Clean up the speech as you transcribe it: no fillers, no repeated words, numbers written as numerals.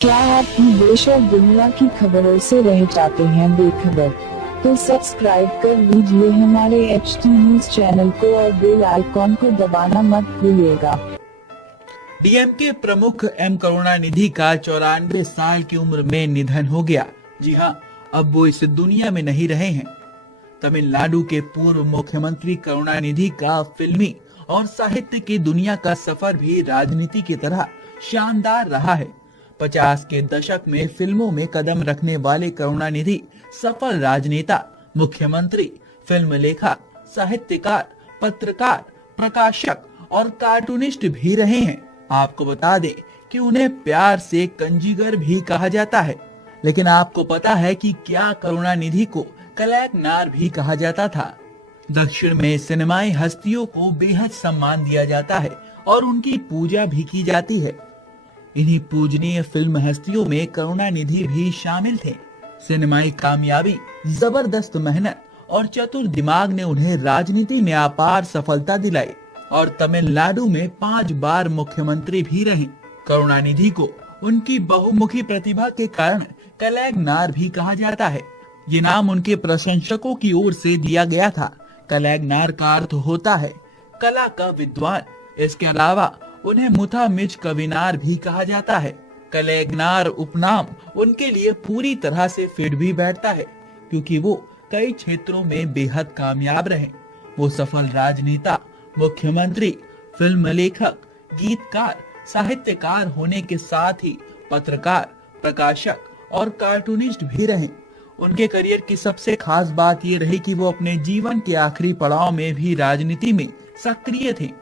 क्या आप भी देश और दुनिया की खबरों से रह जाते हैं बेखबर? तो सब्सक्राइब कर लीजिए हमारे HT न्यूज चैनल को और बेल आइकॉन को दबाना मत भूलिएगा। डीएमके प्रमुख एम करुणानिधि का 94 साल की उम्र में निधन हो गया। जी हाँ, अब वो इस दुनिया में नहीं रहे हैं। तमिलनाडु के पूर्व मुख्यमंत्री करुणानिधि का फिल्मी और साहित्य की दुनिया का सफर भी राजनीति की तरह शानदार रहा है। 50 के दशक में फिल्मों में कदम रखने वाले करुणानिधि सफल राजनेता, मुख्यमंत्री, फिल्म लेखक, साहित्यकार, पत्रकार, प्रकाशक और कार्टूनिस्ट भी रहे हैं। आपको बता दें कि उन्हें प्यार से कंजीगर भी कहा जाता है। लेकिन आपको पता है कि क्या करुणानिधि को कलाकार भी कहा जाता था? दक्षिण में सिनेमाई हस्तियों को बेहद सम्मान दिया जाता है और उनकी पूजा भी की जाती है। इन्हीं पूजनीय फिल्म हस्तियों में करुणानिधि भी शामिल थे। सिनेमाई कामयाबी, जबरदस्त मेहनत और चतुर दिमाग ने उन्हें राजनीति में अपार सफलता दिलाई और तमिलनाडु में 5 बार मुख्यमंत्री भी रहे। करुणानिधि को उनकी बहुमुखी प्रतिभा के कारण कलाकार भी कहा जाता है। ये नाम उनके प्रशंसकों की ओर से दिया गया था। कलाकार का अर्थ होता है कला का विद्वान। इसके अलावा उन्हें मुथा मिज कविनार भी कहा जाता है। कलाकार उपनाम उनके लिए पूरी तरह से फिट भी बैठता है, क्योंकि वो कई क्षेत्रों में बेहद कामयाब रहे। वो सफल राजनेता, मुख्यमंत्री, फिल्म लेखक, गीतकार, साहित्यकार होने के साथ ही पत्रकार, प्रकाशक और कार्टूनिस्ट भी रहे। उनके करियर की सबसे खास बात ये रही कि वो अपने जीवन के आखिरी पड़ाव में भी राजनीति में सक्रिय थे।